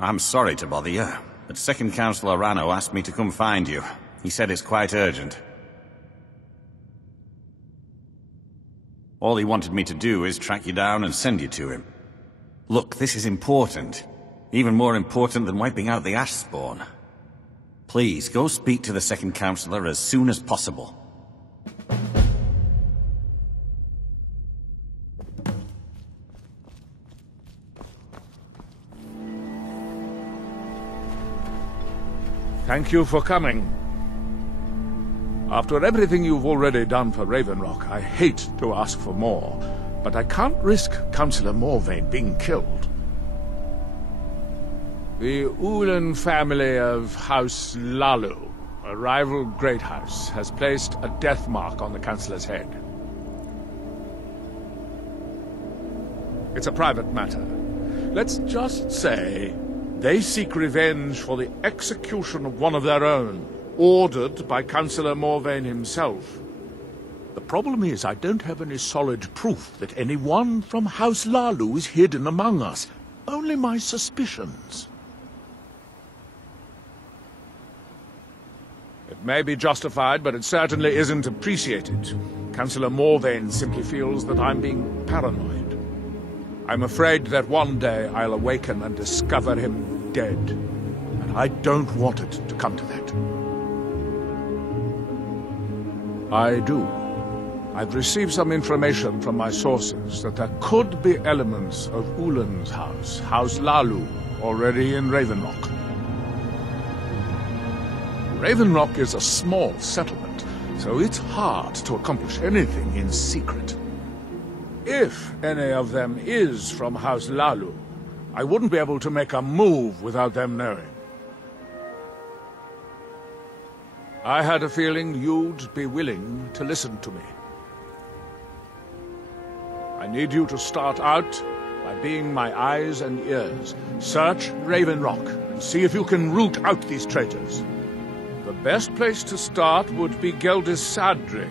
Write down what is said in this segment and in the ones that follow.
I'm sorry to bother you, but Second Councillor Rano asked me to come find you. He said it's quite urgent. All he wanted me to do is track you down and send you to him. Look, this is important. Even more important than wiping out the ash spawn. Please, go speak to the Second Councillor as soon as possible. Thank you for coming. After everything you've already done for Raven Rock, I hate to ask for more, but I can't risk Councillor Morvain being killed. The Ulan family of House Lalu, a rival great house, has placed a death mark on the Councillor's head. It's a private matter. Let's just say they seek revenge for the execution of one of their own, ordered by Councillor Morvain himself. The problem is I don't have any solid proof that anyone from House Lalu is hidden among us. Only my suspicions. It may be justified, but it certainly isn't appreciated. Councillor Morvain simply feels that I'm being paranoid. I'm afraid that one day I'll awaken and discover him dead. And I don't want it to come to that. I do. I've received some information from my sources that there could be elements of Ulan's house, House Lalu, already in Raven Rock. Raven Rock is a small settlement, so it's hard to accomplish anything in secret. If any of them is from House Lalu, I wouldn't be able to make a move without them knowing. I had a feeling you'd be willing to listen to me. I need you to start out by being my eyes and ears. Search Raven Rock and see if you can root out these traitors. The best place to start would be Geldis Sadri,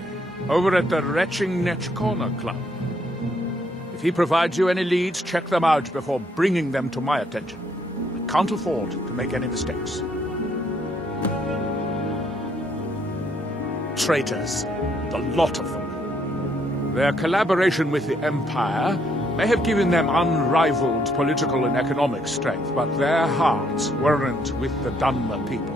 over at the Retching Netch Corner Club. If he provides you any leads, check them out before bringing them to my attention. I can't afford to make any mistakes. Traitors, the lot of them. Their collaboration with the Empire may have given them unrivaled political and economic strength, but their hearts weren't with the Dunmer people.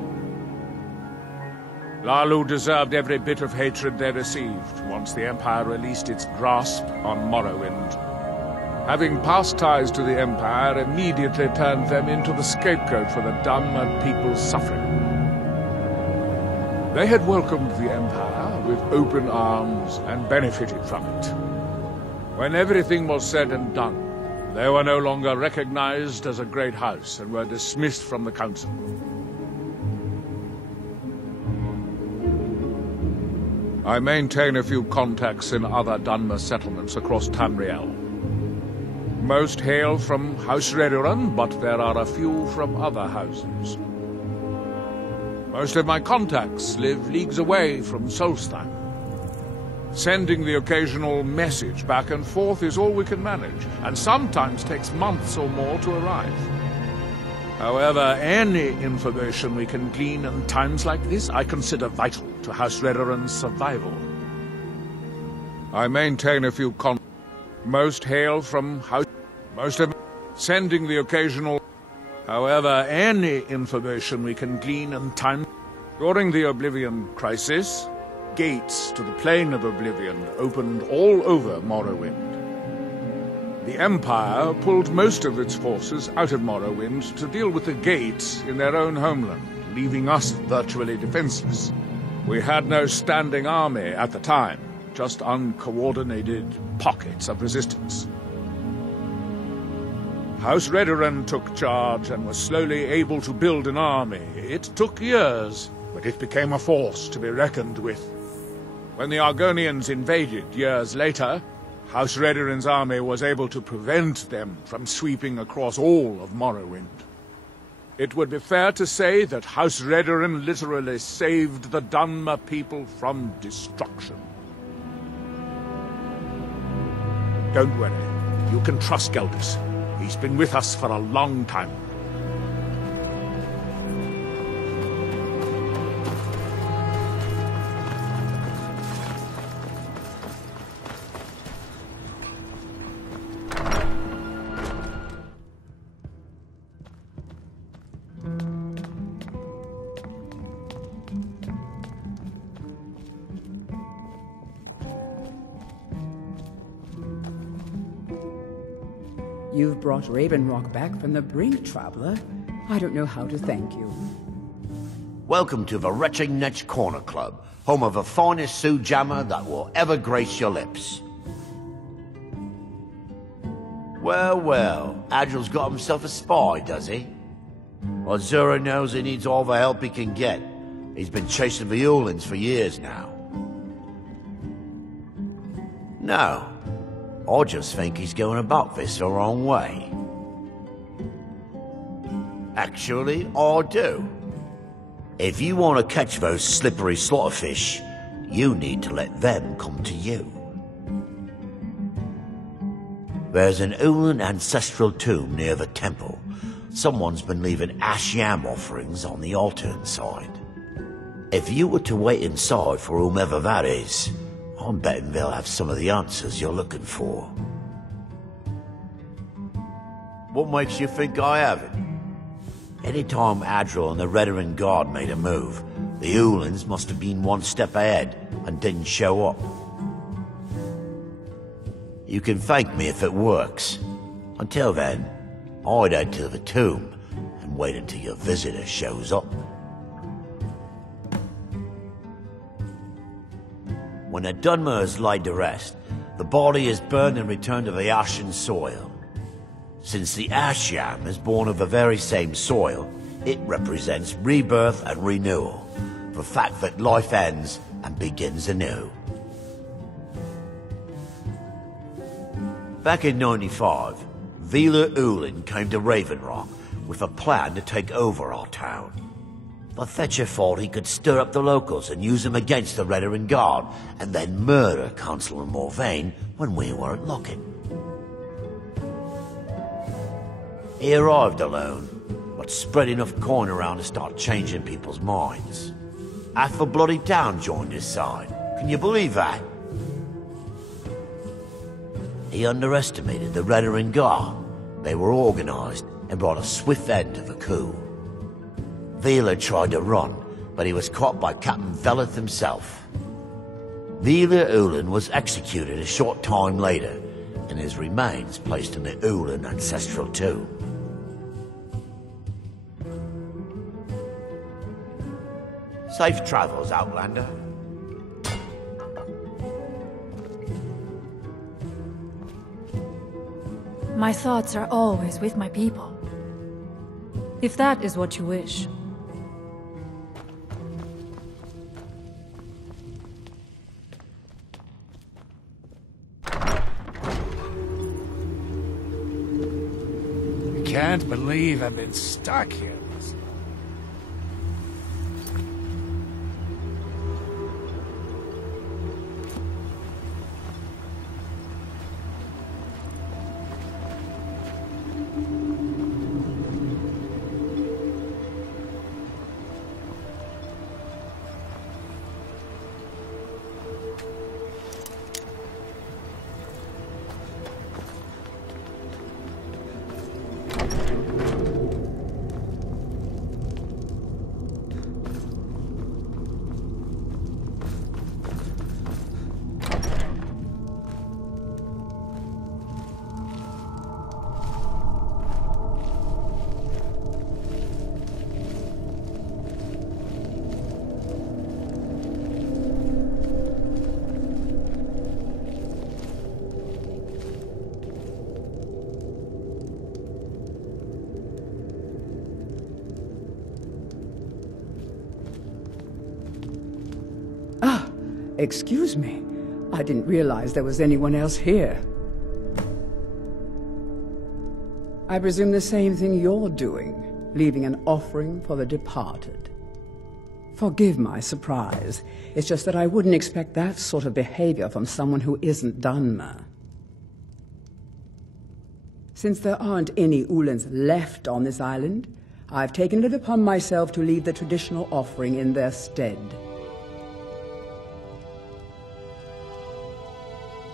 Lalu deserved every bit of hatred they received once the Empire released its grasp on Morrowind. Having past ties to the Empire immediately turned them into the scapegoat for the Dunmer people's suffering. They had welcomed the Empire with open arms and benefited from it. When everything was said and done, they were no longer recognized as a great house and were dismissed from the council. I maintain a few contacts in other Dunmer settlements across Tamriel. Most hail from House Redoran, but there are a few from other houses. Most of my contacts live leagues away from Solstheim. Sending the occasional message back and forth is all we can manage, and sometimes takes months or more to arrive. However, any information we can glean in times like this I consider vital to House Redoran's survival. I maintain a few most hail from House... Most of... Sending the occasional... However, any information we can glean in time... During the Oblivion Crisis, gates to the Plane of Oblivion opened all over Morrowind. The Empire pulled most of its forces out of Morrowind to deal with the gates in their own homeland, leaving us virtually defenseless. We had no standing army at the time, just uncoordinated pockets of resistance. House Redoran took charge and was slowly able to build an army. It took years, but it became a force to be reckoned with. When the Argonians invaded years later, House Redoran's army was able to prevent them from sweeping across all of Morrowind. It would be fair to say that House Redoran literally saved the Dunmer people from destruction. Don't worry. You can trust Geldis. He's been with us for a long time. You've brought Raven Rock back from the brink, traveler. I don't know how to thank you. Welcome to the Retching Netch Corner Club, home of the finest Sioux jammer that will ever grace your lips. Well, well, Adril's got himself a spy, does he? Well, Zura knows he needs all the help he can get. He's been chasing the Ulins for years now. No, I just think he's going about this the wrong way. Actually, I do. If you want to catch those slippery slaughterfish, you need to let them come to you. There's an Ulin ancestral tomb near the temple. Someone's been leaving ash yam offerings on the altar inside. If you were to wait inside for whomever that is, I'm betting they'll have some of the answers you're looking for. What makes you think I haven't? Anytime Adril and the Redarin Guard made a move, the Ulins must have been one step ahead and didn't show up. You can thank me if it works. Until then, I'd head to the tomb and wait until your visitor shows up. When a Dunmer is laid to rest, the body is burned and returned to the ashen soil. Since the ash yam is born of the very same soil, it represents rebirth and renewal, the fact that life ends and begins anew. Back in 95, Vila Ulin came to Raven Rock with a plan to take over our town. The Fetcher thought he could stir up the locals and use them against the Redarin Guard, and then murder Consul Morvain when we weren't looking. He arrived alone, but spread enough coin around to start changing people's minds. Half the bloody town joined his side. Can you believe that? He underestimated the Redarin Guard. They were organized and brought a swift end to the coup. Vila tried to run, but he was caught by Captain Veleth himself. Vila Ulin was executed a short time later, and his remains placed in the Ulin ancestral tomb. Safe travels, Outlander. My thoughts are always with my people. If that is what you wish. I can't believe I've been stuck here. Excuse me. I didn't realize there was anyone else here. I presume the same thing you're doing, leaving an offering for the departed. Forgive my surprise. It's just that I wouldn't expect that sort of behavior from someone who isn't Dunmer. Since there aren't any Ulins left on this island, I've taken it upon myself to leave the traditional offering in their stead.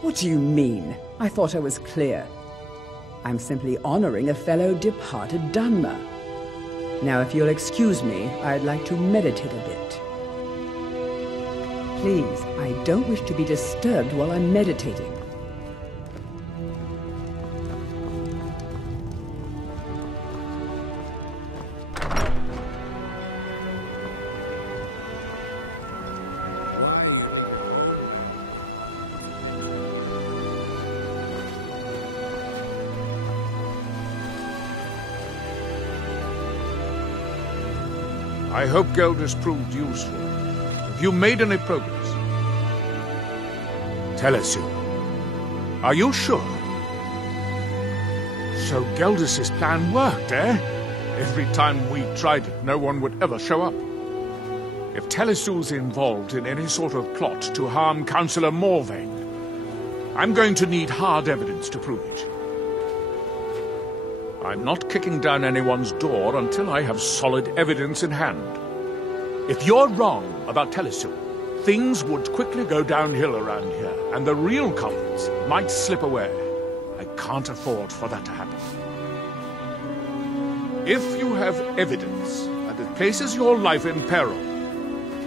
What do you mean? I thought I was clear. I'm simply honoring a fellow departed Dunmer. Now, if you'll excuse me, I'd like to meditate a bit. Please, I don't wish to be disturbed while I'm meditating. I hope Geldis proved useful. Have you made any progress? Telesu, are you sure? So Geldis' plan worked, eh? Every time we tried it, no one would ever show up. If Telesu's involved in any sort of plot to harm Councillor Morvain, I'm going to need hard evidence to prove it. I'm not kicking down anyone's door until I have solid evidence in hand. If you're wrong about Telesu, things would quickly go downhill around here, and the real culprits might slip away. I can't afford for that to happen. If you have evidence, and it places your life in peril,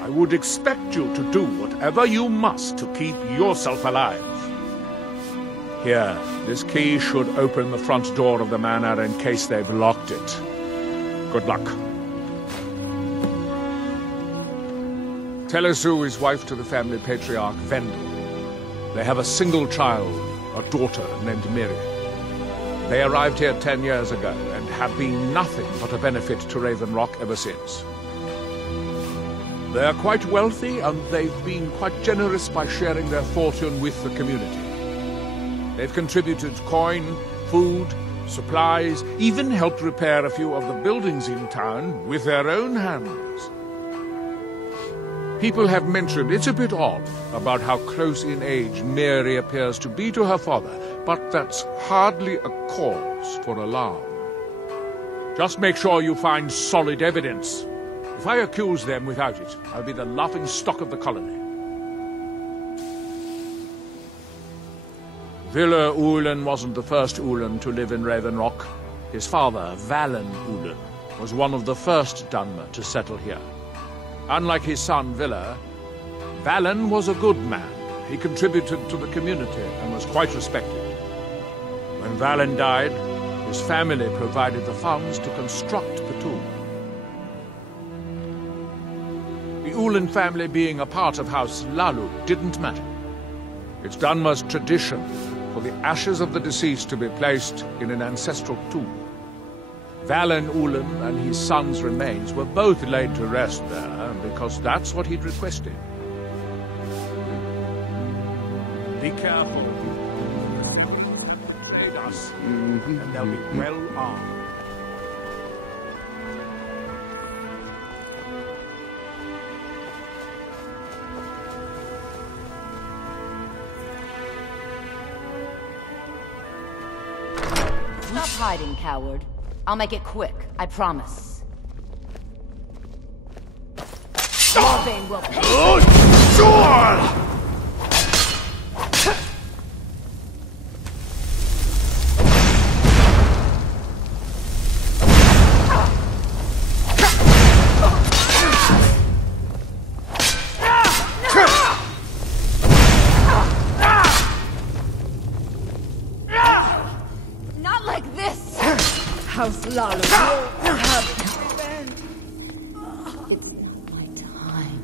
I would expect you to do whatever you must to keep yourself alive. Here, this key should open the front door of the manor in case they've locked it. Good luck. Telesu is wife to the family patriarch Vendel. They have a single child, a daughter named Miri. They arrived here 10 years ago and have been nothing but a benefit to Raven Rock ever since. They are quite wealthy, and they've been quite generous by sharing their fortune with the community. They've contributed coin, food, supplies, even helped repair a few of the buildings in town with their own hands. People have mentioned it's a bit odd about how close in age Mary appears to be to her father, but that's hardly a cause for alarm. Just make sure you find solid evidence. If I accuse them without it, I'll be the laughing stock of the colony. Villa Ulen wasn't the first Ulen to live in Raven Rock. His father, Valen Ulen, was one of the first Dunmer to settle here. Unlike his son, Villa, Valen was a good man. He contributed to the community and was quite respected. When Valen died, his family provided the funds to construct the tomb. The Ulen family being a part of House Lalu didn't matter. It's Dunmer's tradition for the ashes of the deceased to be placed in an ancestral tomb. Valen Ulen and his son's remains were both laid to rest there, because that's what he'd requested. Be careful. Aid us, and they'll be well armed. Stop hiding, coward. I'll make it quick, I promise. Morvain will pay. Not like this! House Lalu will have its revenge. It's not my time.